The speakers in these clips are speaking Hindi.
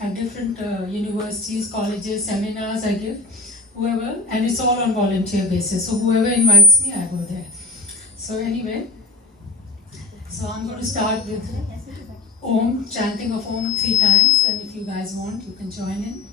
at different universities, colleges, seminars I give, whoever, and it's all on volunteer basis. So whoever invites me, I go there. So anyway, so I'm going to start with Om, chanting of Om 3 times, and if you guys want, you can join in.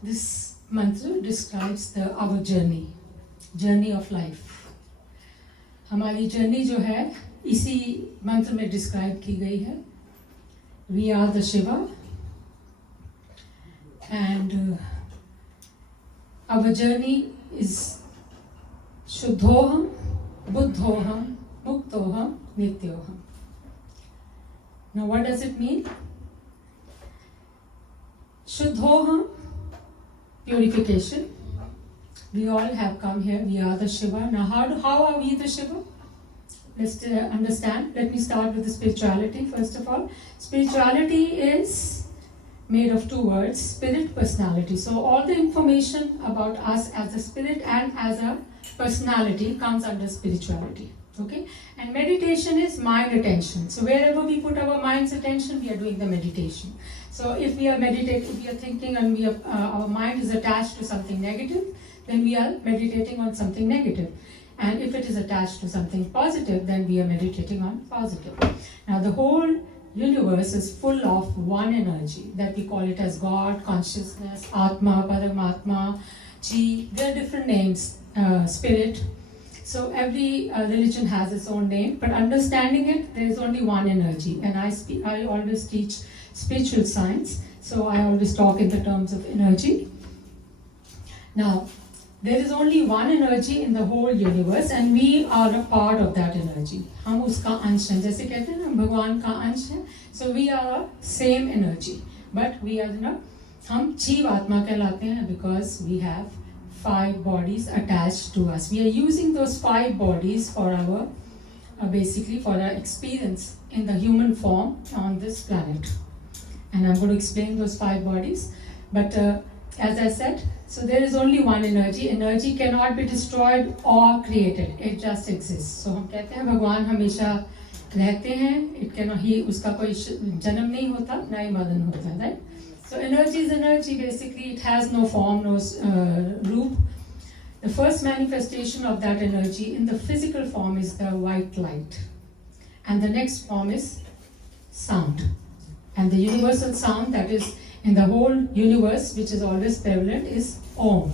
This mantra describes our journey of life. हमारी journey जो है इसी मंत्र में describe की गई है. We are the Shiva, and our journey is Shuddhoham, Buddhoham, Muktoham, Nityoham. Now what does it mean? Shuddhoham, purification. We all have come here. We are the Shiva. Now, how are we the Shiva? Let's understand. Let me start with the spirituality. First of all, spirituality is made of 2 words: spirit, personality. So, all the information about us as a spirit and as a personality comes under spirituality. Okay? And meditation is mind attention. So, wherever we put our mind's attention, we are doing the meditation. So if we are meditating, if we are thinking and our mind is attached to something negative, then we are meditating on something negative. And if it is attached to something positive, then we are meditating on positive. Now the whole universe is full of one energy that we call it as God, consciousness, Atma, Paramatma, Chi. There are different names, spirit. So every religion has its own name, but understanding it, there is only one energy. And I always teach spiritual science, so I always talk in the terms of energy. Now, there is only one energy in the whole universe, and we are a part of that energy. हम उसका अंश हैं, जैसे कहते हैं ना भगवान का अंश है. So we are a same energy, but we are not. हम जीव आत्मा कहलाते हैं because we have 5 bodies attached to us. We are using those 5 bodies for our basically for our experience in the human form on this planet. And I'm going to explain those 5 bodies. But as I said, so there is only one energy. Energy cannot be destroyed or created. It just exists. So हम कहते हैं भगवान हमेशा रहते हैं. It cannot, उसका कोई जन्म नहीं होता, ना ही मरण होता, right? So energy is energy. Basically, it has no form, no root. The first manifestation of that energy in the physical form is the white light, and the next form is sound. And the universal sound that is in the whole universe, which is always prevalent, is Om.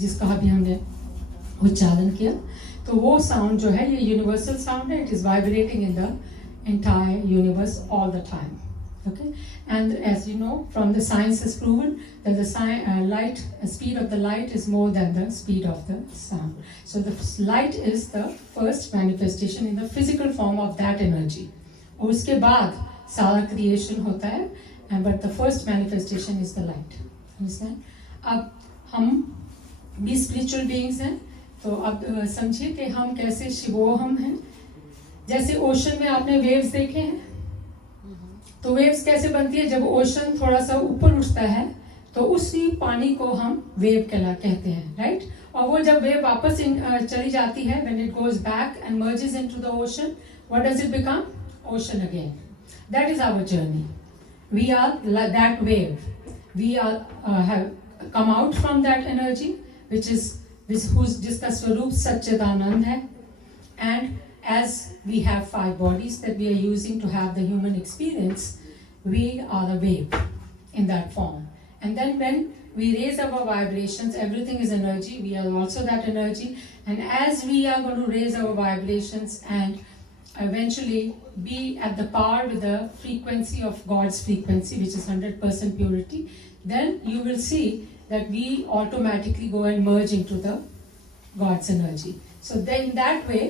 जिसका अभी हमने उच्चारण किया, तो वो साउंड जो है ये यूनिवर्सल साउंड है. It is vibrating in the entire universe all the time. Okay, and as you know, from the science has proven that the light speed of the light is more than the speed of the sound. So the light is the first manifestation in the physical form of that energy. और उसके बाद सारा creation होता है, and but the first manifestation is the light. Understand? अब हम भी spiritual beings हैं, तो अब समझिए कि हम कैसे शिवोहम हैं. जैसे ओशन में आपने वेव्स देखे हैं, तो वेव्स कैसे बनती है? जब ओशन थोड़ा सा ऊपर उठता है तो उसी पानी को हम वेव कहते हैं, राइट? और वो जब वेव वापस चली जाती है, when it goes back and merges into the ocean, what does it become? Ocean again. That is our journey. We are that wave. We are have come out from that energy जिसका स्वरूप सच्चिदानंद है. And as we have 5 bodies that we are using to have the human experience, we are the wave in that form. And then when we raise our vibrations, everything is energy, we are also that energy. And as we are going to raise our vibrations and eventually be at the par with the frequency of God's frequency, which is 100% purity, then you will see that we automatically go and merge into the God's energy. So then that way,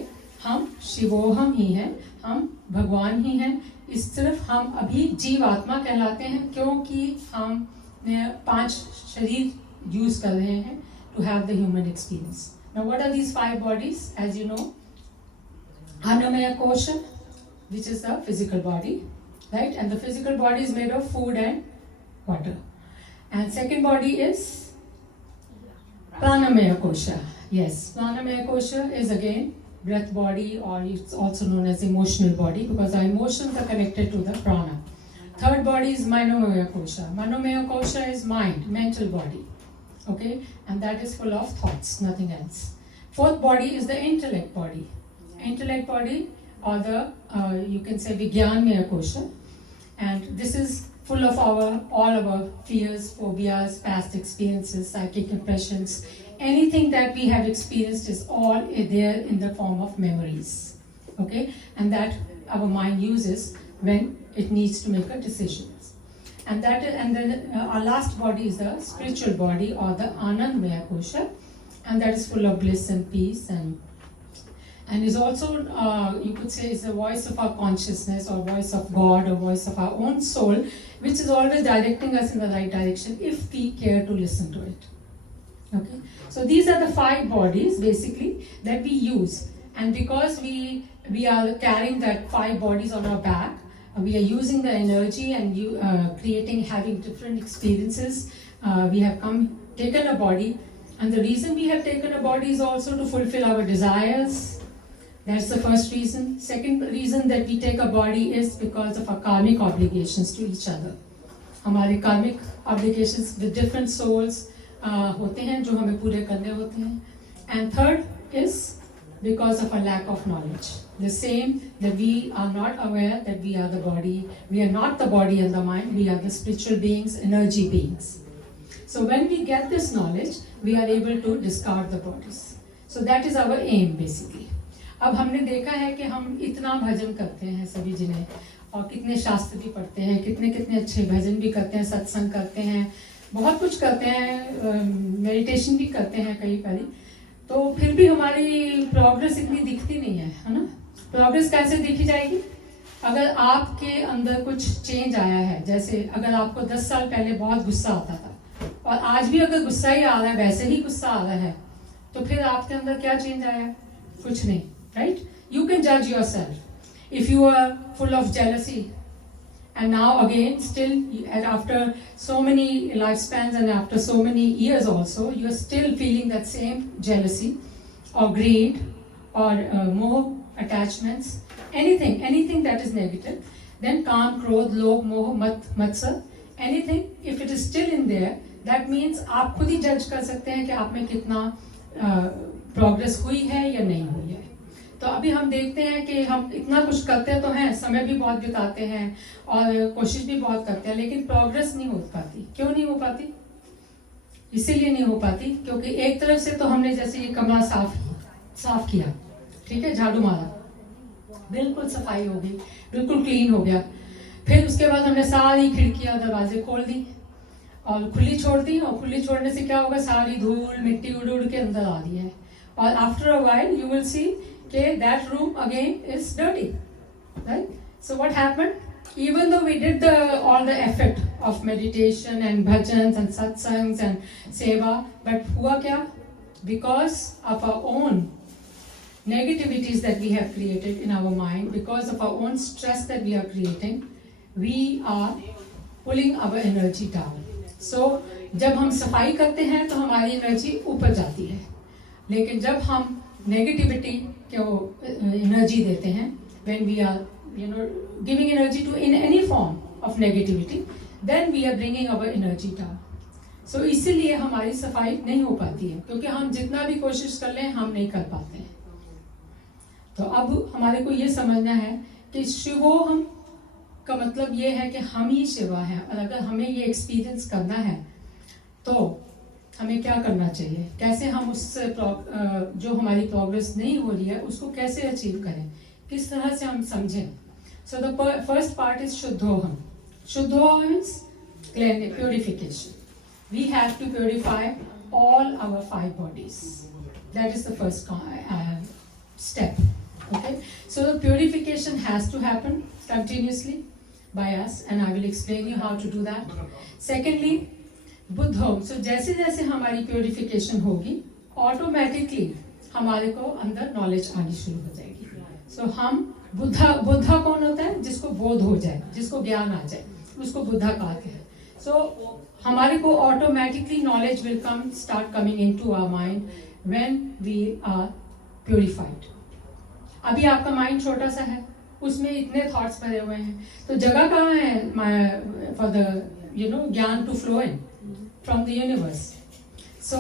हम शिवोहम ही हैं, हम भगवान ही हैं. इस तरफ हम अभी जीव आत्मा कहलाते हैं, क्योंकि हम 5 शरीर यूज कर रहे हैं to have the human experience. Now what are these 5 bodies? As you know, Annamaya Kosha, which is the physical body, right? And the physical body is made of food and water. And second body is pranamaya kosha. Yes, pranamaya kosha is again breath body, or it's also known as emotional body, because our emotions are connected to the prana. Third body is manomaya kosha. Manomaya kosha is mind, mental body. Okay, and that is full of thoughts, nothing else. Fourth body is the intellect body. Intellect body, or the you can say Vijnanmaya kosha, and this is full of all our fears, phobias, past experiences, psychic impressions. Anything that we have experienced is all there in the form of memories. Okay, and that our mind uses when it needs to make a decision. And then our last body is the spiritual body, or the Anandmaya kosha, and that is full of bliss and peace, and is also you could say is the voice of our consciousness, or voice of God, or voice of our own soul, which is always directing us in the right direction if we care to listen to it. Okay, so these are the 5 bodies basically that we use, and because we are carrying that 5 bodies on our back, we are using the energy and having different experiences. We have taken a body, and the reason we have taken a body is also to fulfill our desires. That's the first reason. Second reason that we take a body is because of our karmic obligations to each other. हमारे karmic obligations with different souls होते हैं जो हमें पूरे करने होते हैं. And third is because of a lack of knowledge. The same, that we are not aware that we are the body. We are not the body and the mind. We are the spiritual beings, energy beings. So when we get this knowledge, we are able to discard the bodies. So that is our aim basically. अब हमने देखा है कि हम इतना भजन करते हैं सभी जने, और कितने शास्त्र भी पढ़ते हैं, कितने अच्छे भजन भी करते हैं, सत्संग करते हैं, बहुत कुछ करते हैं, मेडिटेशन भी करते हैं कई बारी, तो फिर भी हमारी प्रोग्रेस इतनी दिखती नहीं है ना? प्रोग्रेस कैसे देखी जाएगी? अगर आपके अंदर कुछ चेंज आया है, जैसे अगर आपको 10 साल पहले बहुत गुस्सा आता था और आज भी अगर गुस्सा ही आ रहा है, वैसे ही गुस्सा आ रहा है, तो फिर आपके अंदर क्या चेंज आया? कुछ नहीं, राइट? यू कैन जज yourself. If you are full of jealousy, and now again still after so many lifespans and after so many years also, you are still feeling that same jealousy or greed or more attachments, anything that is negative, then काम, क्रोध, लोभ, मोह, मत्सर, anything, if it is still in there, that means आप खुद ही जज कर सकते हैं कि आप में कितना प्रोग्रेस हुई है या नहीं हुई है. तो अभी हम देखते हैं कि हम इतना कुछ करते तो हैं, समय भी बहुत बिताते हैं और कोशिश भी बहुत करते हैं, लेकिन प्रोग्रेस नहीं हो पाती. क्यों नहीं हो पाती? इसीलिए नहीं हो पाती क्योंकि एक तरफ से तो हमने जैसे ये कमरा साफ किया, ठीक है, झाड़ू मारा, बिल्कुल सफाई हो गई, बिल्कुल क्लीन हो गया। फिर उसके बाद हमने सारी खिड़कियां दरवाजे खोल दी और खुली छोड़ दी, और खुली छोड़ने से क्या होगा, सारी धूल मिट्टी उड़ उड़ के अंदर आ रही है, और after a while you will see के that room again is dirty, right? So what happened, even though we did all the effort of meditation and bhajans and satsangs and seva, but hua kya, because of our own negativities that we have created in our mind, because of our own stress that we are creating, we are pulling our energy down. So जब हम सफाई करते हैं तो हमारी एनर्जी ऊपर जाती है, लेकिन जब हम नेगेटिविटी को एनर्जी देते हैं, when we are giving energy to in any form of negativity, then we are bringing our energy down. So इसीलिए हमारी सफाई नहीं हो पाती है, क्योंकि हम जितना भी कोशिश कर लें हम नहीं कर पाते हैं। तो अब हमारे को ये समझना है कि शिवोहम का मतलब ये है कि हम ही शिवा है, और अगर हमें ये एक्सपीरियंस करना है तो हमें क्या करना चाहिए, कैसे हम उससे जो हमारी प्रोग्रेस नहीं हो रही है उसको कैसे अचीव करें, किस तरह से हम समझें। So the first part is Shuddhoham. Shuddhoham means purification. We have to purify all our 5 bodies. That is the first step. Okay. So the purification has to happen continuously by us, and I will explain you how to do that. Secondly, Buddhom. So जैसे जैसे हमारी purification होगी, automatically हमारे को अंदर knowledge आनी शुरू हो जाएगी। So हम बुद्धा कौन होता है, जिसको बोध हो जाए, जिसको ज्ञान आ जाए, उसको बुद्धा कहते हैं। सो हमारे को automatically knowledge will start coming into our mind when we are purified. अभी आपका माइंड छोटा सा है, उसमें इतने थॉट्स भरे हुए हैं, तो जगह कहाँ है for the gyan to flow in from the universe. So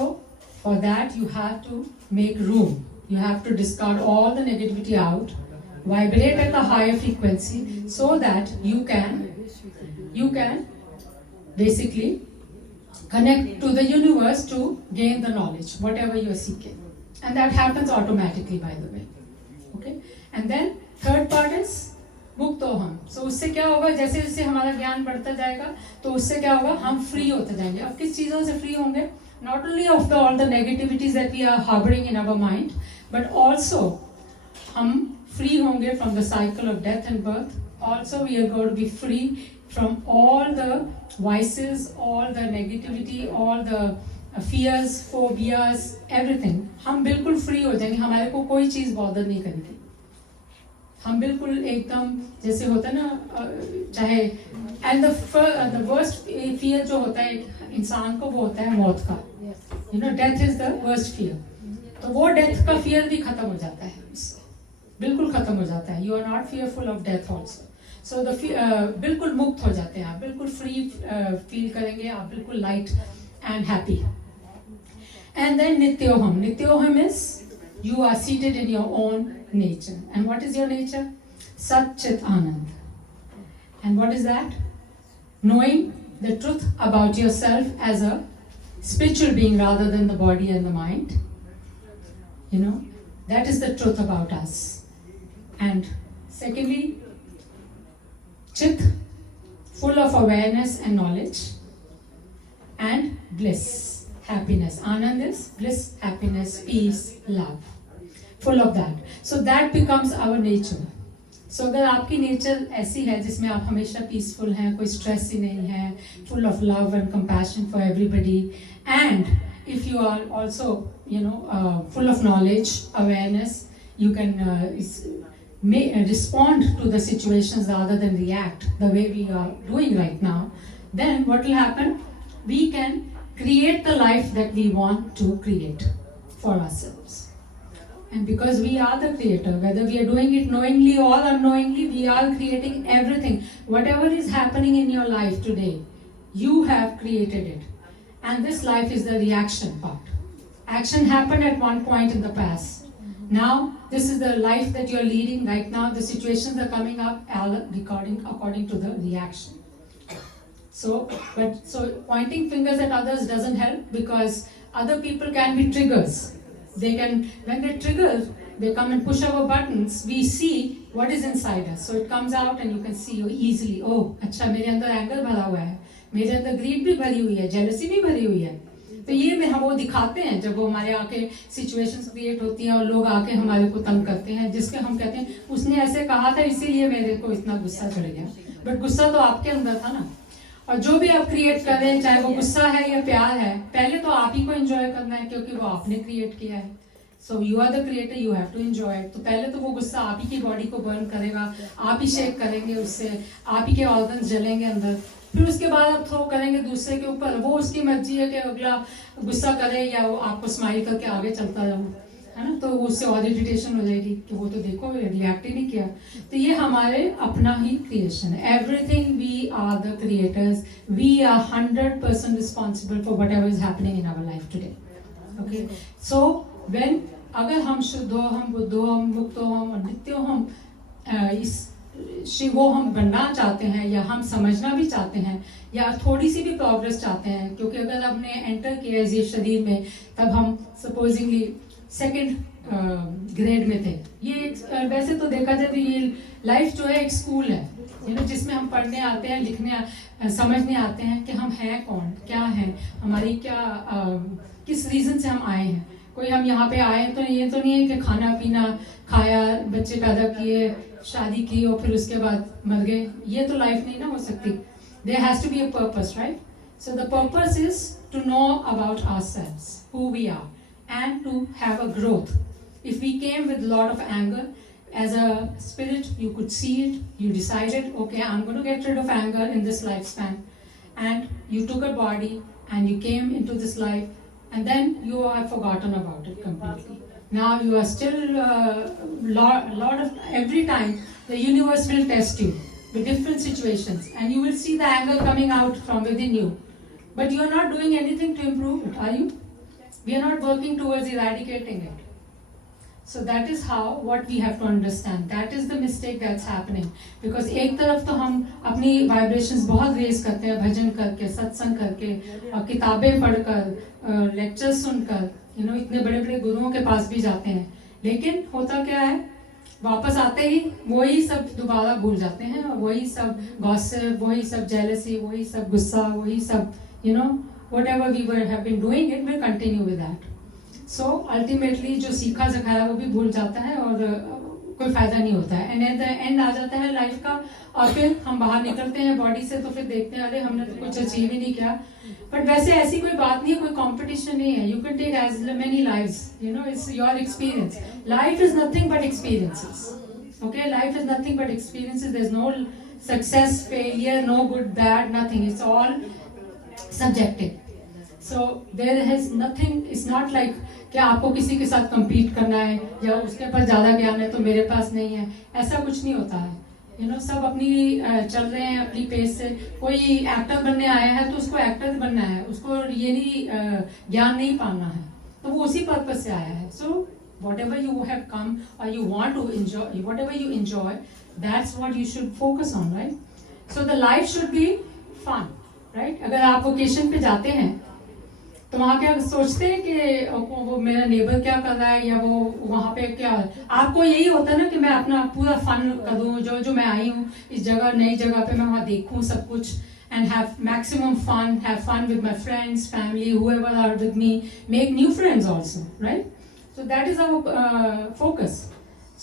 for that you have to make room. You have to discard all the negativity out, vibrate at a higher frequency so that you can basically connect to the universe to gain the knowledge, whatever you are seeking. And that happens automatically, by the way. Okay? And then third part is मुक्तोहम. So उससे क्या होगा, जैसे जैसे हमारा ज्ञान बढ़ता जाएगा तो उससे क्या होगा, हम फ्री होते जाएंगे. अब किस चीज़ों से फ्री होंगे? Not only of all the negativities that we are harboring in our mind, but also हम free होंगे from the cycle of death and birth. Also we are going to be free from all the vices, all the negativity, all the fears, phobias, everything. हम बिल्कुल free हो जाएंगे, हमारे को कोई चीज़ bother नहीं करेगी. हम बिल्कुल एकदम जैसे होता है ना, चाहे एंड द वर्स्ट फियर जो होता है इंसान को, वो होता है मौत का. Death is the worst fear. तो वो डेथ का फियर भी खत्म हो जाता है, बिल्कुल खत्म हो जाता है. You are not fearful of death also. So the बिल्कुल मुक्त हो जाते हैं आप, बिल्कुल फ्री फील करेंगे आप, बिल्कुल light and happy. And then Nityoham. Nityoham is you are seated in your own nature. And what is your nature? Sat Chit Anand. And what is that? Knowing the truth about yourself as a spiritual being rather than the body and the mind. That is the truth about us. And secondly, Chit, full of awareness and knowledge. And bliss, happiness. Anand is bliss, happiness, peace, love. Full of that. So that becomes our nature. So अगर आपकी नेचर ऐसी है जिसमें आप हमेशा पीसफुल हैं, कोई स्ट्रेस ही नहीं है, full of love and compassion for everybody, and if you are also full of knowledge, awareness, you can respond to the situations rather than react the way we are doing right now. Then what will happen? We can create the life that we want to create for ourselves. And because we are the creator, whether we are doing it knowingly or unknowingly, we are creating everything. Whatever is happening in your life today, you have created it. And this life is the reaction part. Action happened at one point in the past. Now, this is the life that you are leading right now. The situations are coming up according to the reaction. So, pointing fingers at others doesn't help, because other people can be triggers. They can, when they trigger, they come and push our buttons, we see what is inside us. So it comes out and you can see easily, oh, अच्छा मेरे अंदर anger भरा हुआ है, मेरे अंदर greed भी भरी हुई है, jealousy भी भरी हुई है. तो ये में हम वो दिखाते हैं जब वो हमारे आके सिचुएशंस क्रिएट होती हैं और लोग आके हमारे को तंग करते हैं, जिसके हम कहते हैं उसने ऐसे कहा था इसीलिए मेरे को इतना गुस्सा चढ़ गया. बट गुस्सा तो आपके अंदर था ना. और जो भी आप क्रिएट कर रहे हैं, चाहे वो गुस्सा है या प्यार है, पहले तो आप ही को एंजॉय करना है, क्योंकि वो आपने क्रिएट किया है. So you are the creator, you have to enjoy. तो पहले तो वो गुस्सा आप ही की बॉडी को बर्न करेगा, आप ही शेक करेंगे उससे, आप ही के ऑर्गन्स जलेंगे अंदर. फिर उसके बाद आप थ्रो करेंगे दूसरे के ऊपर. वो उसकी मर्जी है कि अगला गुस्सा करे या वो आपको स्माइल करके आगे चलता जाओ, है ना. तो उससे और इरिटेशन हो जाएगी कि वो तो देखो रिएक्ट ही नहीं किया. तो ये हमारे अपना ही क्रिएशन है. Everything we are the creators. We are 100% responsible for whatever is happening in our life today. Okay, so when अगर हम शुद्ध हो, हम बुद्ध हो, हम मुक्त हो, हम नित्य हो, हम इस शिवो हम बनना चाहते हैं, या हम समझना भी चाहते हैं, या थोड़ी सी भी प्रोग्रेस चाहते हैं, क्योंकि अगर हमने एंटर किया इस शरीर में, तब हम सपोजिंगली सेकंड ग्रेड में थे. ये वैसे तो देखा जाए तो ये लाइफ जो है एक स्कूल है, जिसमें हम पढ़ने आते हैं, लिखने समझने आते हैं कि हम हैं कौन, क्या हैं, हमारी क्या किस रीजन से हम आए हैं. कोई हम यहाँ पे आए तो ये तो नहीं है कि खाना पीना खाया, बच्चे पैदा किए, शादी की और फिर उसके बाद मर गए. ये तो लाइफ नहीं ना हो सकती. There has to be a purpose, right. So the purpose is to know about ourselves, who we are, and to have a growth. If we came with a lot of anger, as a spirit, you could see it, you decided, okay, I'm going to get rid of anger in this lifespan, and you took a body and you came into this life, and then you have forgotten about it completely. Now you are still lot of, every time the universe will test you with different situations, and you will see the anger coming out from within you, but you are not doing anything to improve it, are you? We are not working towards eradicating it. So that is how, what we have to understand. That is the mistake that's happening. Because एक तरफ तो हम अपनी vibrations बहुत raise करते हैं, भजन करके, सत्संग करके, और किताबें पढ़कर, lectures सुनकर, इतने बड़े बड़े गुरुओं के पास भी जाते हैं. लेकिन होता क्या है, वापस आते ही वही सब दोबारा भूल जाते हैं, और वही सब gossip, वही सब jealousy, वही सब गुस्सा, वही सब whatever we have been doing, it will continue with that. So ultimately जो सीखा सिखाया वो भी भूल जाता है, और कोई फायदा नहीं होता है. एंड एट द एंड आ जाता है लाइफ का, और फिर हम बाहर निकलते हैं बॉडी से, तो फिर देखते हैं अरे हमने तो कुछ अचीव ही नहीं किया. बट वैसे ऐसी कोई बात नहीं है, कोई कंपटीशन नहीं है. You can take as many lives, it's your experience. Life is nothing but experiences. Okay, life is nothing but experiences. There is no success, failure, no good, bad, nothing. It's all subjective. So there is nothing, it's not like कि आपको किसी के साथ compete करना है, या उसके पास ज़्यादा ज्ञान है तो मेरे पास नहीं है. ऐसा कुछ नहीं होता है. सब अपनी चल रहे हैं अपनी पेस से. कोई एक्टर बनने आया है तो उसको एक्टर बनना है, उसको ये नहीं ज्ञान नहीं पाना है, तो वो उसी पर्पज से आया है. So whatever you have come or you want to enjoy, whatever you enjoy, that's what you should focus on, right? So the life should be fun. Right. अगर आप वोकेशन पे जाते हैं तो वहाँ क्या सोचते हैं कि वो मेरा नेबर क्या कर रहा है, या वो वहाँ पे क्या, आपको यही होता है ना कि मैं अपना पूरा फन करूँ, जो मैं आई हूँ इस जगह, नई जगह पे मैं वहाँ देखूँ सब कुछ, and have maximum fun, have fun with my friends, family, whoever are with me, make new friends also, right? So that is our focus.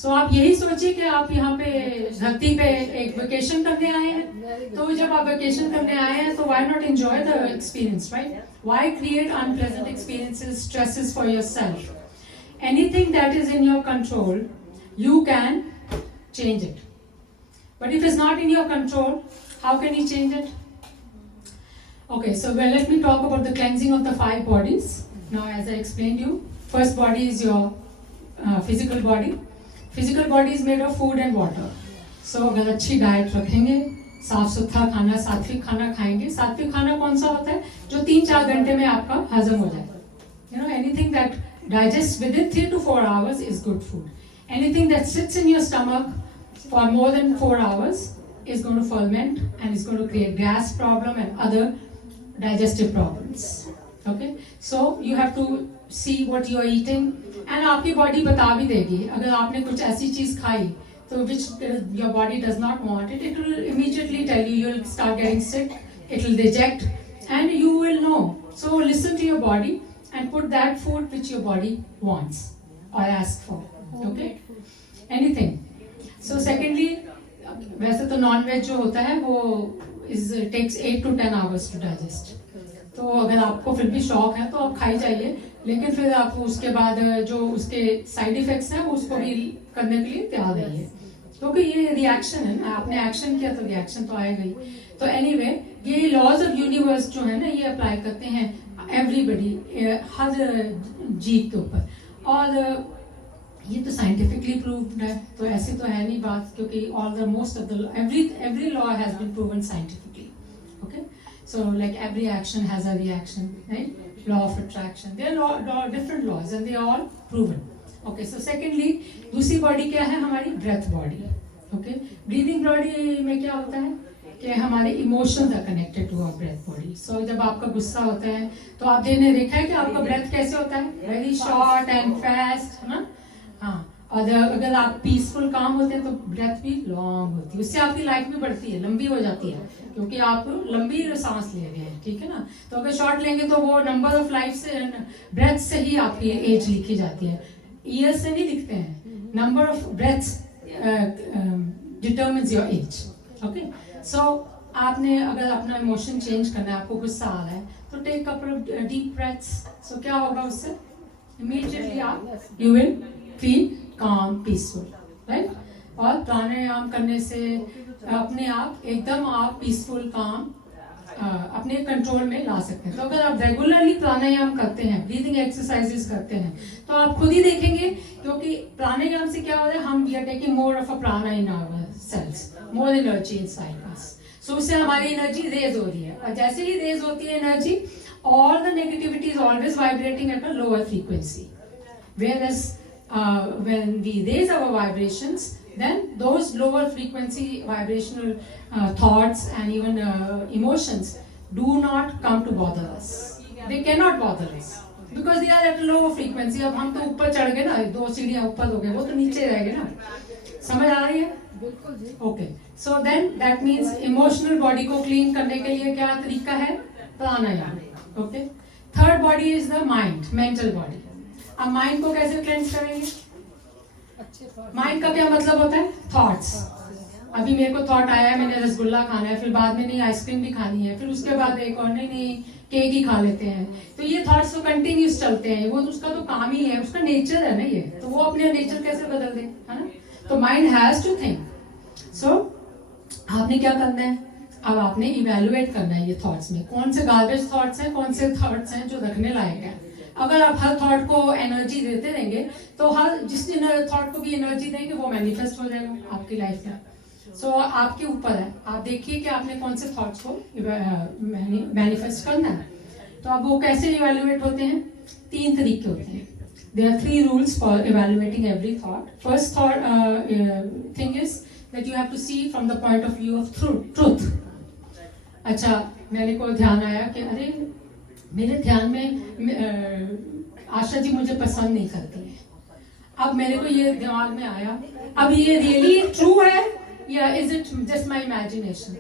So आप यही सोचिए कि आप यहाँ पे धरती पे एक वेकेशन करने आए हैं, तो जब आप वेकेशन करने आए हैं तो why not enjoy the experience, right? Why create unpleasant experiences, stresses for yourself? Anything that is in your control, you can change it. But if it's not in your control, how can you change it? Okay, so let me talk about the cleansing of the 5 bodies. Now, as I explained you, first body is your physical body. Physical body is made of food and water. So अगर अच्छी डाइट रखेंगे, साफ सुथरा खाना, सात्विक खाना खाएंगे. सात्विक खाना कौन सा होता है? जो 3-4 घंटे में आपका हजम हो जाए. Anything that digests within 3 to 4 hours is good food. Anything that sits in your stomach for more than 4 hours, is going to ferment and is going to create gas problem and other digestive problems. Okay, so you have to see what you are eating, and आपकी body बता भी देगी अगर आपने कुछ ऐसी चीज खाई तो which your body does not want it, it will immediately tell you. You'll start getting sick, it will reject, and you will know. So listen to your body and put that food which your body wants or asks for. Okay, anything. So secondly, वैसे तो नॉन वेज जो होता है वो takes 8 to 10 hours to digest. तो अगर आपको फिर भी शौक है तो आप खाई जाइए, लेकिन फिर आप उसके बाद जो उसके साइड इफेक्ट्स हैं वो उसको भी करने के लिए तैयार रहिए, क्योंकि ये रिएक्शन है ना, आपने एक्शन किया तो रिएक्शन तो आएगा ही. तो एनीवे ये लॉज ऑफ यूनिवर्स जो है ना ये अप्लाई करते हैं एवरीबडी, हर जीव के ऊपर, और ये तो साइंटिफिकली प्रूव्ड है, तो ऐसी तो है नहीं बात, क्योंकि all the most of the every law has been proven scientifically. Okay, so like every action has a reaction, right? Law of attraction, they are different laws and they are all proven. Okay, so secondly दूसरी बॉडी क्या है हमारी? Breath body. Okay, breathing body में क्या होता है कि हमारे emotions are connected to our breath body. So जब आपका गुस्सा होता है तो आपने देखा है कि आपका ब्रेथ कैसे होता है? वेरी शॉर्ट एंड फास्ट, है ना? हाँ, और अगर आप पीसफुल काम होते हैं तो ब्रेथ भी लॉन्ग होती है, उससे आपकी लाइफ भी बढ़ती है, लंबी हो जाती है, क्योंकि आप लंबी सांस ले रहे हैं. ठीक है ना? तो अगर शॉर्ट लेंगे तो वो नंबर ऑफ लाइफ से, ब्रेथ से ही आपकी एज लिखी जाती है, ईयर से नहीं लिखते हैं. Number of breaths determines your age. Okay, so आपने अगर अपना इमोशन चेंज करना है, आपको गुस्सा आ रहा है तो take couple of deep breaths. So क्या होगा उससे? इमीडिएटली आप you will feel calm, peaceful, right? और प्राणायाम करने से अपने आप एकदम आप पीसफुल काम अपने कंट्रोल में ला सकते हैं. तो अगर आप रेगुलरली प्राणायाम करते हैं, ब्रीदिंग एक्सरसाइजेस करते हैं, तो आप खुद ही देखेंगे, क्योंकि प्राणायाम से क्या हो रहा है, हम we are taking more of a prana in our cells, more energy inside us. So उससे हमारी एनर्जी रेज हो रही है, और जैसे ही रेज होती है energy, all the negativity is always vibrating at a lower frequency, whereas when we raise our vibrations, then those lower frequency vibrational thoughts and even emotions do not come to bother us. They cannot bother us because they are at a lower frequency. अब हम तो ऊपर चढ़ गए ना, 2 सीढ़ियां ऊपर हो गए, वो तो नीचे रह गए ना. समझ आ रही है? बिल्कुल जी. Okay, so then that means emotional body को क्लीन करने के लिए क्या तरीका है? Pranayama. Okay, third body is the mind, mental body. अब माइंड को कैसे क्लेंस करेंगे? माइंड का क्या मतलब होता है? थॉट्स. अभी मेरे को थॉट आया है मैंने रसगुल्ला खाना है, फिर बाद में नहीं आइसक्रीम भी खानी है, फिर उसके बाद एक और नहीं केक ही खा लेते हैं. तो ये थॉट्स तो कंटिन्यूस चलते हैं, वो उसका तो काम ही है, उसका नेचर है ना ये, तो वो अपने नेचर कैसे बदल दे, है ना? तो माइंड हैज टू थिंक. सो आपने क्या करना है? अब आपने इवेल्युएट करना है ये थॉट्स में कौन से गार्बेज थॉट्स हैं, कौन से थॉट्स हैं जो रखने लायक है. अगर आप हर थॉट को एनर्जी देते रहेंगे तो हर जिस थॉट को भी एनर्जी देंगे वो मैनिफेस्ट हो जाएगा आपकी लाइफ में. सो आपके ऊपर है, आप देखिए कि आपने कौन से थॉट्स को मैनिफेस्ट करना है. तो अब वो कैसे इवेल्युएट होते हैं? 3 तरीके होते हैं. There are 3 rules for evaluating every thought. First thing is that you have to see from the point of view of truth. अच्छा, मेरे को ध्यान आया कि अरे मेरे ध्यान में आशा जी मुझे पसंद नहीं करती है. अब मेरे को ये दिमाग में आया, अब ये रियली ट्रू है या is it just my imagination?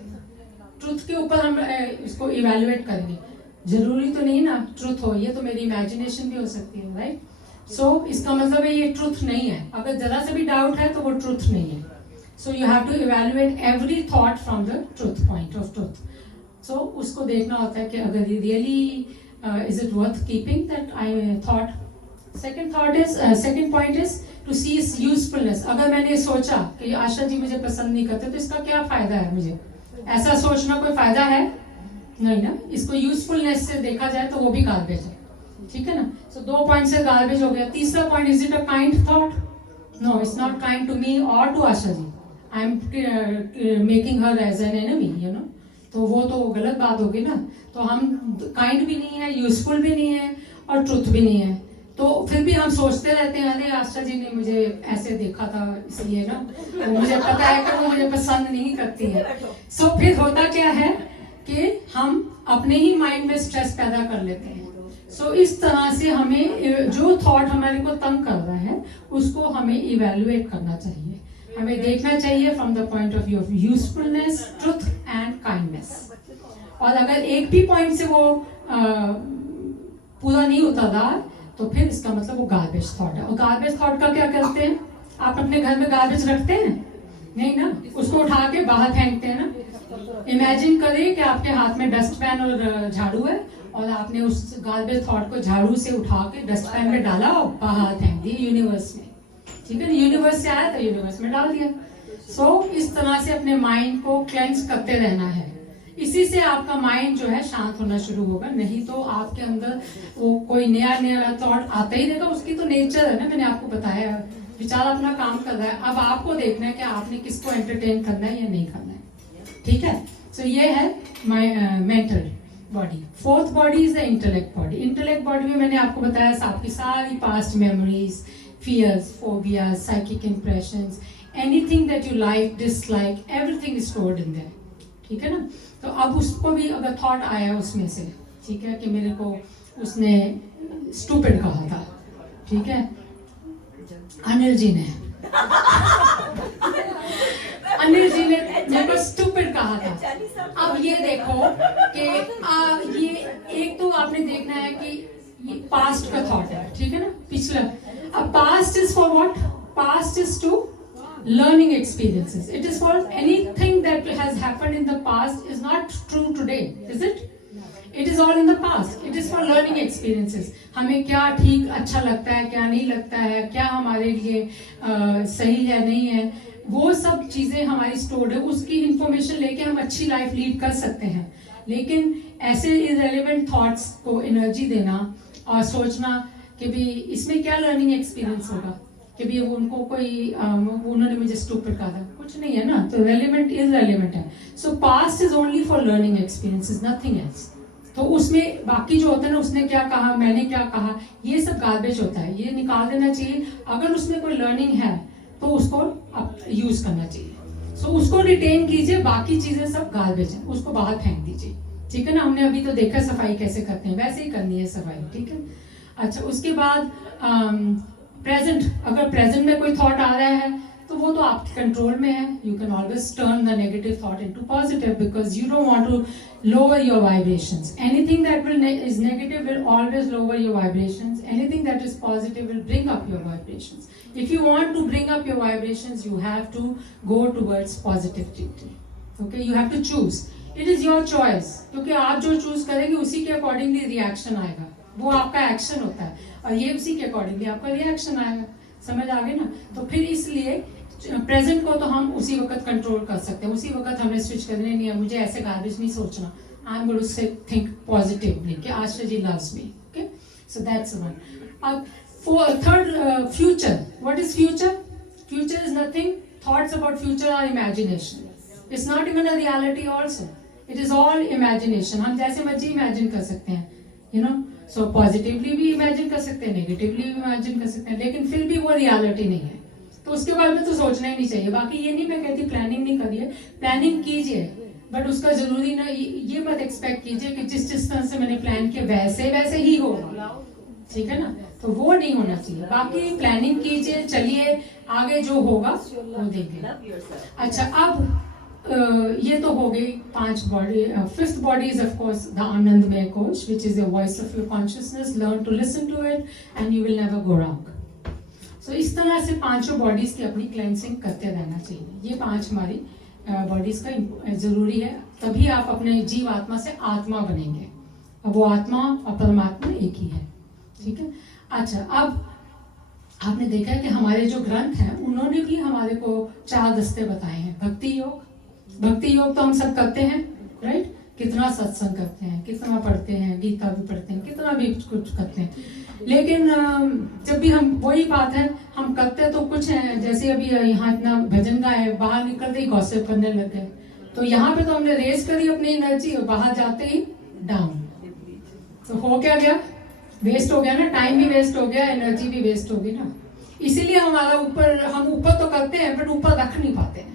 Truth के ऊपर हम इसको इवेल्युएट करेंगे. जरूरी तो नहीं ना ट्रूथ हो, ये तो मेरी इमेजिनेशन भी हो सकती है, राइट? सो इसका मतलब है ये ट्रूथ नहीं है. अगर जरा से भी डाउट है तो वो ट्रूथ नहीं है. So you have to evaluate every thought from the truth point of truth. So उसको देखना होता है कि अगर ये really is it worth keeping that I thought. Second point is to see its usefulness. अगर मैंने सोचा कि आशा जी मुझे पसंद नहीं करते तो इसका क्या फायदा है मुझे? ऐसा सोचना कोई फायदा है नहीं ना. इसको यूजफुलनेस से देखा जाए तो वो भी गार्बेज है. ठीक है ना? सो 2 पॉइंट से गार्बेज हो गया. तीसरा point, is it a kind thought? No, it's not kind to me और to Asha ji. I am making her as an enemy, you know. तो वो तो गलत बात होगी ना. तो हम काइंड भी नहीं है, यूजफुल भी नहीं है और ट्रूथ भी नहीं है. तो फिर भी हम सोचते रहते हैं अरे आशा जी ने मुझे ऐसे देखा था इसलिए ना, तो मुझे पता है कि वो मुझे पसंद नहीं करती है। सो फिर होता क्या है कि हम अपने ही माइंड में स्ट्रेस पैदा कर लेते हैं। सो इस तरह से हमें जो थॉट हमारे को तंग कर रहा है उसको हमें इवेल्युएट करना चाहिए, हमें देखना चाहिए from the point of view of usefulness, truth and kindness. और अगर एक भी पॉइंट से वो पूरा नहीं उतर रहा तो फिर इसका मतलब वो गार्बेज थॉट है। और गार्बेज थॉट का क्या करते हैं, आप अपने घर में गार्बेज रखते हैं? नहीं ना, उसको उठा के बाहर फेंकते हैं ना। इमेजिन करिए कि आपके हाथ में डस्टबिन और झाड़ू है और आपने उस गार्बेज थॉट को झाड़ू से उठा के डस्टबिन में डाला और बाहर फेंक दिया यूनिवर्स में। ठीक है, यूनिवर्स से आया तो यूनिवर्स में डाल दिया। सो इस तरह से अपने माइंड को क्लेंस करते रहना है, इसी से आपका माइंड जो है शांत होना शुरू होगा। नहीं तो आपके अंदर वो कोई नया नया थॉट आता ही रहेगा, उसकी तो नेचर है ना, मैंने आपको बताया। विचार अपना काम कर रहा है, अब आपको देखना है कि आपने किसको एंटरटेन करना है या नहीं करना है। ठीक है, सो ये है mental body. Fourth body is the intellect body. Intellect body में मैंने आपको बताया आपकी सारी past memories, fears, phobias, psychic impressions, anything that you like, dislike, everything is stored in there. ठीक है ना, तो अब उसको भी अगर थॉट आया उसमें से, ठीक है, कि मेरे को उसने स्टूपिड कहा था, ठीक है, अनिल जी ने मेरे को स्टूपिड कहा था। अब ये देखो कि ये एक तो आपने देखना है कि ये पास्ट का थॉट है, ठीक है ना, पिछला। अब past is for what? Past is to learning experiences. It is for anything that has happened in the past is not true today, is it? It is all in the past. It is for learning experiences. हमें क्या ठीक अच्छा लगता है, क्या नहीं लगता है, क्या हमारे लिए सही है नहीं है, वो सब चीजें हमारी स्टोर्ड है। उसकी इंफॉर्मेशन लेके हम अच्छी लाइफ लीड कर सकते हैं। लेकिन ऐसे इररिलेवेंट थॉट्स को एनर्जी देना और सोचना कि भी इसमें क्या लर्निंग एक्सपीरियंस होगा, कि भी उनको कोई उन्होंने मुझे स्टूपिड कहा था, कुछ नहीं है ना, तो रेलेवेंट इररेलेवेंट है। सो past is only for learning experiences, nothing else. तो उसमें बाकी जो होता है ना, उसने क्या कहा, मैंने क्या कहा, ये सब गार्बेज होता है, ये निकाल देना चाहिए। अगर उसमें कोई लर्निंग है तो उसको आप यूज करना चाहिए। सो उसको रिटेन कीजिए, बाकी चीजें सब गार्बेज है, उसको बाहर फेंक दीजिए। ठीक है ना, हमने अभी तो देखा सफाई कैसे करते हैं, वैसे ही करनी है सफाई। ठीक है, अच्छा, उसके बाद प्रेजेंट, अगर प्रेजेंट में कोई थॉट आ रहा है तो वो तो आपके कंट्रोल में है। You can always turn the negative thought into positive because you don't want to lower your vibrations. Anything that will is negative will always lower your vibrations, anything that is positive will bring up your vibrations. If you want to bring up your vibrations you have to go towards positivity. Okay, you have to choose, it is your choice, क्योंकि आप जो चूज करेंगे उसी के अकॉर्डिंगली रिएक्शन आएगा, वो आपका एक्शन होता है और ये उसी के अकॉर्डिंगली आपका रिएक्शन आएगा। समझ आ गई ना? तो फिर इसलिए प्रेजेंट को तो हम उसी वक्त कंट्रोल कर सकते हैं, उसी वक्त हमें स्विच करने नहीं है, मुझे ऐसे गार्बेज नहीं सोचना, I am going to say think positively कि Asha ji loves me. Okay, so that's one. अब third, future. What is future? Future is nothing, thoughts about future are imagination, it's not even a reality also, it is all imagination. हम जैसे मर्जी इमेजिन कर सकते हैं, यू नो। सो पॉजिटिवली भी इमेजिन कर सकते हैं, नेगेटिवली भी इमेजिन कर सकते हैं, लेकिन फिर भी वो रियलिटी नहीं है, तो उसके बारे में तो सोचना ही नहीं चाहिए। बाकी ये नहीं मैं कहती प्लानिंग नहीं करिए, प्लानिंग कीजिए, बट उसका जरूरी ना ये मत एक्सपेक्ट कीजिए कि जिस तरह से मैंने प्लान किया वैसे वैसे ही होगा। ठीक है ना, तो वो नहीं होना चाहिए। बाकी प्लानिंग कीजिए, चलिए आगे जो होगा वो देखेंगे। अच्छा, अब ये तो हो गई 5 body. Fifth body is of course the आनंदमय कोश which is the voice of your consciousness. Learn to listen to it and you will never go wrong. So इस तरह से 5 बॉडीज की अपनी क्लेंसिंग करते रहना चाहिए। ये 5 हमारी बॉडीज का जरूरी है, तभी आप अपने जीव आत्मा से आत्मा बनेंगे। अब वो आत्मा और परमात्मा एक ही है। ठीक है, अच्छा, अब आपने देखा है कि हमारे जो ग्रंथ हैं उन्होंने भी हमारे को 4 दस्ते बताए हैं। भक्ति योग, भक्ति योग तो हम सब करते हैं, राइट? कितना सत्संग करते हैं, कितना पढ़ते हैं, गीता भी पढ़ते हैं, कितना भी कुछ करते हैं, लेकिन जब भी हम, वही बात है, हम करते तो कुछ है। जैसे अभी यहाँ इतना भजन का है, बाहर निकलते ही गॉसिप करने लग गए, तो यहाँ पे तो हमने रेस करी अपनी एनर्जी और बाहर जाते ही डाउन। तो हो क्या गया वेस्ट हो गया ना, टाइम भी वेस्ट हो गया, एनर्जी भी वेस्ट होगी ना। इसीलिए हमारा हम ऊपर तो करते हैं बट ऊपर रख नहीं पाते हैं।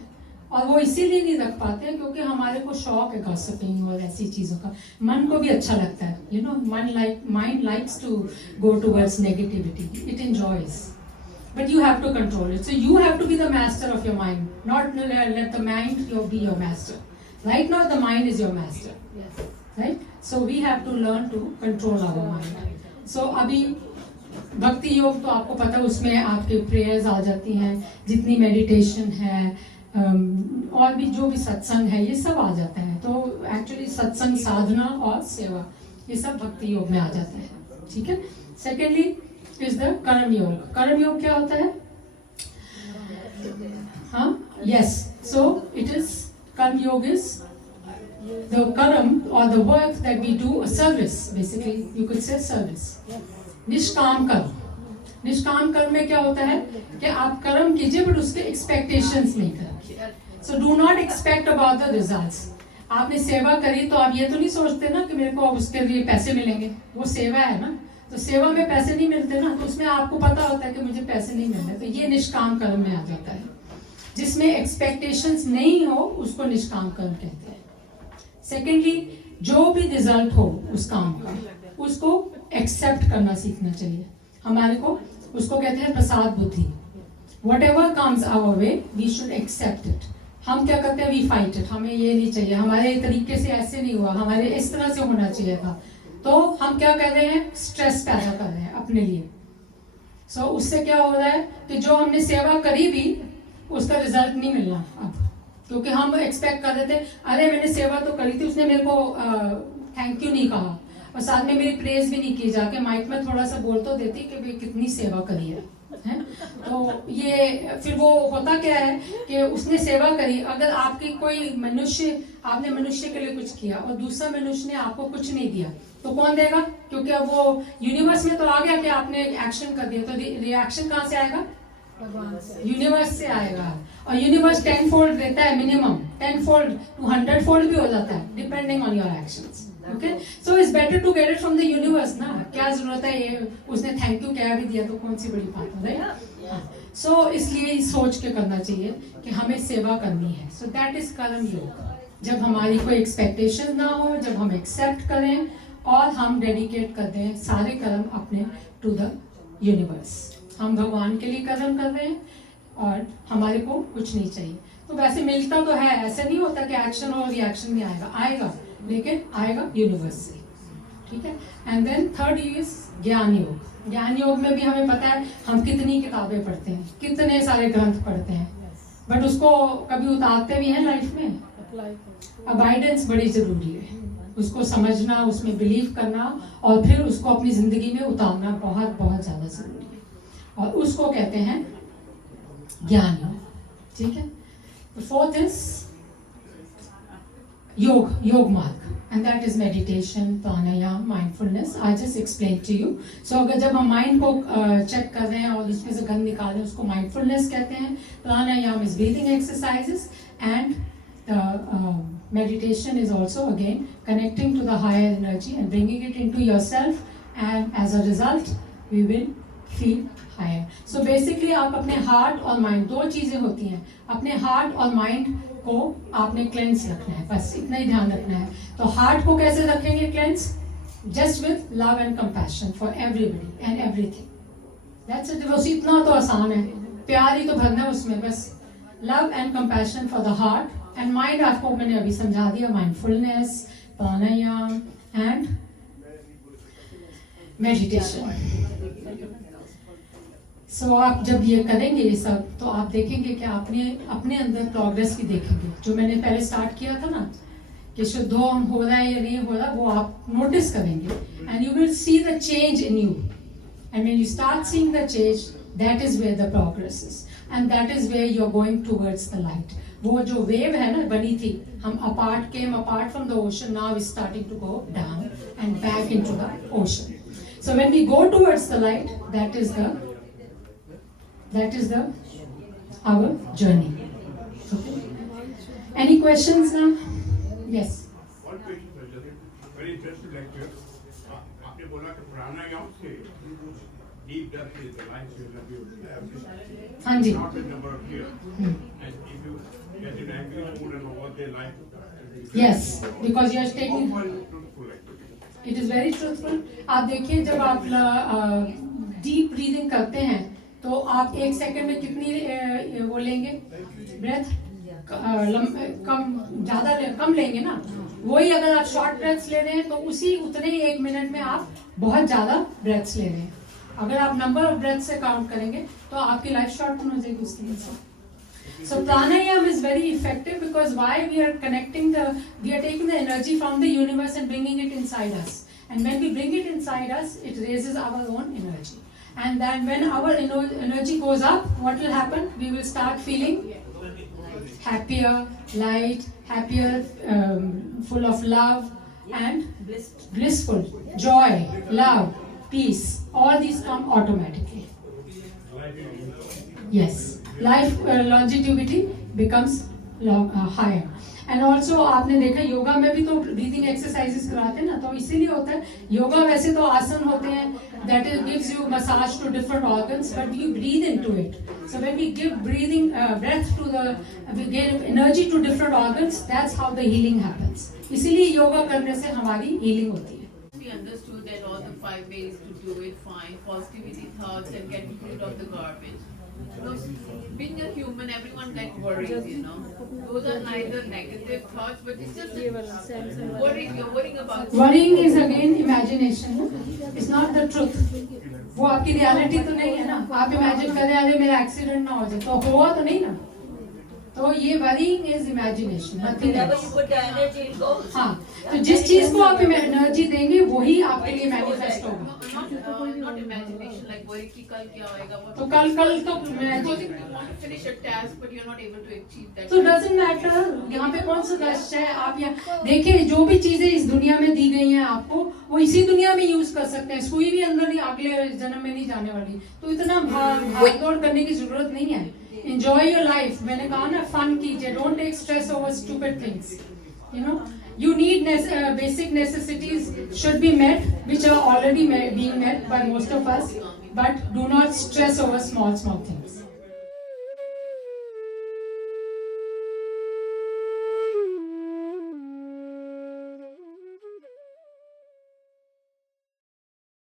और वो इसीलिए नहीं रख पाते हैं क्योंकि हमारे को शौक है गॉसिपिंग और ऐसी चीज़ों का। मन को भी अच्छा लगता है, you know, mind likes to go towards negativity, it enjoys, but you have to control it. So you have to be the master of your mind, not let the mind be your master. Right now the mind is your master. Yes. Right? So we have to learn to control our mind. So अभी भक्ति योग तो आपको पता है, उसमें आपके प्रेयर्स आ जाती हैं, जितनी मेडिटेशन है और भी जो भी सत्संग है, ये सब आ जाता है। तो एक्चुअली सत्संग, साधना और सेवा, ये सब भक्ति योग में आ जाता है। ठीक है। सेकेंडली इज द कर्म योग। कर्म योग क्या होता है? हाँ, यस, सो इट इज, कर्म योग is the karam or the work that we do, a service, basically you could say service. निष्काम कर्म। निष्काम कर्म में क्या होता है कि आप कर्म कीजिए बट उसके एक्सपेक्टेशंस नहीं करें। So do not expect about the results. आपने सेवा करी तो आप ये तो नहीं सोचते ना कि मेरे को अब उसके लिए पैसे मिलेंगे, वो सेवा है ना, तो सेवा में पैसे नहीं मिलते ना, तो उसमें आपको पता होता है कि मुझे पैसे नहीं मिल रहे, तो ये निष्काम कर्म में आ जाता है। जिसमें एक्सपेक्टेशंस नहीं हो उसको निष्काम कर्म कहते हैं। सेकेंडली, जो भी रिजल्ट हो उस काम का, उसको एक्सेप्ट करना सीखना चाहिए। हमारे को उसको कहते हैं प्रसाद बुद्धि। Whatever comes our way we should accept it. हम क्या करते हैं? We fight it. हमें ये नहीं चाहिए, हमारे तरीके से ऐसे नहीं हुआ, हमारे इस तरह से होना चाहिए था। तो हम क्या कर रहे हैं? स्ट्रेस पैदा कर रहे हैं अपने लिए। सो उससे क्या हो रहा है कि जो हमने सेवा करी भी उसका रिजल्ट नहीं मिलना अब, क्योंकि हम एक्सपेक्ट कर रहे थे, अरे मैंने सेवा तो करी थी, उसने मेरे को थैंक यू नहीं कहा और साथ में मेरी प्रेज भी नहीं की, जाके माइक में थोड़ा सा बोल तो देती कि भाई कितनी सेवा करी है। तो ये फिर वो होता क्या है कि उसने सेवा करी, अगर आपकी कोई मनुष्य, आपने मनुष्य के लिए कुछ किया और दूसरा मनुष्य ने आपको कुछ नहीं दिया, तो कौन देगा? क्योंकि अब वो यूनिवर्स में तो आ गया कि आपने एक्शन कर दिया, तो रिएक्शन कहाँ से आएगा? यूनिवर्स से आएगा। और यूनिवर्स 10 फोल्ड देता है, मिनिमम 10 फोल्ड टू 100 फोल्ड भी हो जाता है, depending on your actions. Okay, so it's better to get it from the universe ना। क्या जरूरत है ये, उसने थैंक यू कह भी दिया तो कौन सी बड़ी बात है, राइट? सो इसलिए सोच के करना चाहिए कि हमें सेवा करनी है। सो दैट इज कर्म योग। जब हमारी कोई एक्सपेक्टेशन ना हो, जब हम एक्सेप्ट करें और हम डेडिकेट कर दें सारे कर्म अपने टू द यूनिवर्स। हम भगवान के लिए कर्म कर रहे हैं और हमारे को कुछ नहीं चाहिए। तो वैसे मिलता तो है, ऐसा नहीं होता कि एक्शन और रिएक्शन नहीं आएगा, आएगा, लेकिन आएगा यूनिवर्स से। ठीक है। एंड देन थर्ड इज ज्ञान योग। ज्ञान योग में भी हमें पता है हम कितनी किताबें पढ़ते हैं, कितने सारे ग्रंथ पढ़ते हैं, बट उसको कभी उतारते भी हैं लाइफ में। अबाइडेंस बड़ी जरूरी है, उसको समझना, उसमें बिलीव करना और फिर उसको अपनी जिंदगी में उतारना बहुत बहुत ज्यादा जरूरी है, और उसको कहते हैं ज्ञान योग। ठीक है। फोर्थ इज योग मार्ग, and that is meditation, pranayama, mindfulness. I just explain to you. So अगर जब हम माइंड को चेक कर रहे हैं और उसमें से गंद निकाल रहे हैं, उसको माइंडफुलनेस कहते हैं। Pranayama is breathing exercises, and meditation is also again connecting to the higher energy and bringing it into yourself, and as a result we will feel higher. So basically आप अपने हार्ट और माइंड, दो चीजें होती हैं, अपने हार्ट और माइंड को आपने क्लेंस रखना है, बस इतना ही ध्यान रखना है। तो हार्ट को कैसे रखेंगे cleanse? Just with love and compassion for everybody and everything, that's it. बस इतना तो आसान है, प्यार ही तो भरना है उसमें, बस love and compassion for the heart. And mind आपको मैंने अभी समझा दिया, माइंडफुलनेस, प्राणायाम एंड मेडिटेशन। सो आप जब ये करेंगे ये सब, तो आप देखेंगे कि आपने अपने अंदर प्रोग्रेस भी देखेंगे। जो मैंने पहले स्टार्ट किया था ना कि शुद्ध हो रहा है या नहीं हो रहा, वो आप नोटिस करेंगे, and you will see the change in you. And when you start seeing the change, that is where the progress is, and that is where you are going towards the light. वो जो वेव है ना बनी थी, हम came apart from the ocean, now is starting to go down and back into the ocean. So when we go towards the light, that is our journey. Okay. Any questions now? Yes. One question, sir. Very interesting lecture. आपने बोला कि प्राणायाम से deep breath is the life will हाँ जी. not the number of years. And if you get in angry mood and over their life, Yes, because you are taking. how truthful actually. It is very truthful. आप देखिए जब आप डीप ब्रीदिंग करते हैं तो आप 1 सेकंड में कितनी वो लेंगे ब्रेथ, कम लेंगे ना. वही अगर आप शॉर्ट ब्रेथ्स ले रहे हैं तो उसी उतने ही 1 मिनट में आप बहुत ज्यादा ब्रेथ्स ले रहे हैं. अगर आप नंबर ऑफ ब्रेथ से काउंट करेंगे तो आपकी लाइफ शॉर्ट हो जाएगी उस तरह से. So pranayam is very effective because why we are taking the energy from the universe and bringing it inside us. And when we bring it inside us, it raises our own energy. And then when our energy goes up, what will happen? We will start feeling happier, light, happier, full of love and blissful, joy, love, peace. All these come automatically. Yes. Life longevity becomes higher. And also आपने देखा योगा में भी तो breathing exercises कराते हैं ना, तो इसीलिए होता है. योगा वैसे तो आसन होते हैं that gives you massage to different organs, but you breathe into it. So when we give breathing breath we give energy to different organs, that's how the healing happens. इसीलिए योगा करने से हमारी healing होती है. We understood that all the 5 ways to do it fine, positivity thoughts and getting rid of the garbage. Because being a human, everyone gets worried, you know. Those are neither negative thoughts, but it's just worrying. You're worrying about. Worrying is again imagination. It's not the truth. वो आपकी रियलिटी तो नहीं है ना. आप इमेजिन कर रहे हैं मेरा एक्सीडेंट ना हो जाए, तो हुआ तो नहीं ना. तो ये worrying is imagination, nothing else. हाँ, तो जिस चीज को आप एनर्जी देंगे वही आपके लिए मैनिफेस्ट होगा. Not imagination, like worry कि कल क्या होएगा. तो कल तो Supposing you want to finish a task, but you're not able to achieve that. तो डजंट मैटर यहाँ पे कौन सा कष्ट है. आप यहाँ देखिए जो भी चीजें इस दुनिया में दी गई हैं आपको, वो इसी दुनिया में यूज कर सकते हैं. सुई भी अंदर ही अगले जन्म में नहीं जाने वाली. तो इतना भाग दौड़ करने की जरूरत नहीं है. Enjoy your life. मैंने कहा ना फन कीजिए. Don't take stress over stupid things. You know, you need basic necessities should be met, which are already being met by most of us. But do not stress over small things.